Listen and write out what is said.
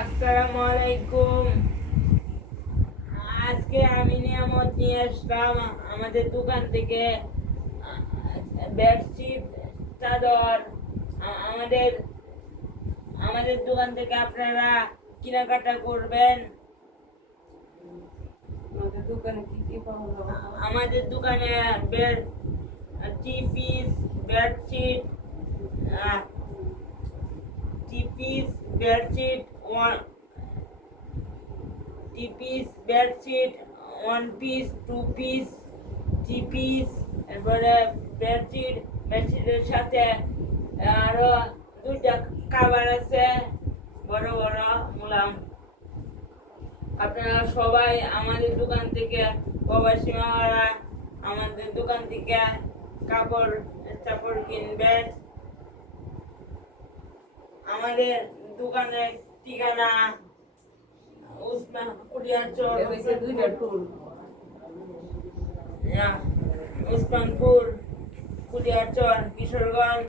আসসালামু আলাইকুম। আজকে আমি নিয়ামত নিয়ে আসলাম আমাদের দোকান থেকে বেডশিট, চাদর। আমাদের আমাদের দোকান থেকে আপনারা কেনাকাটা করবেন। আমাদের দোকানে কি কি পাওয়া যাবে? আমাদের দোকানে bed, three piece, bedsheet, three piece, bedsheet, bedsheet, one piece, two piece, three piece, এরপরে বেডশিটের সাথে আরো দুইটা কাভার আছে, বড় বড় মুলাম। আপনারা সবাই আমাদের দোকান থেকে, প্রবাসী মামারা আমাদের দোকান থেকে কাপড় চাপড় কিনবেন। আমাদের দোকানের ঠিকানা দুইটা টুল উসমানপুর, কুলিয়াচর, কিশোরগঞ্জ।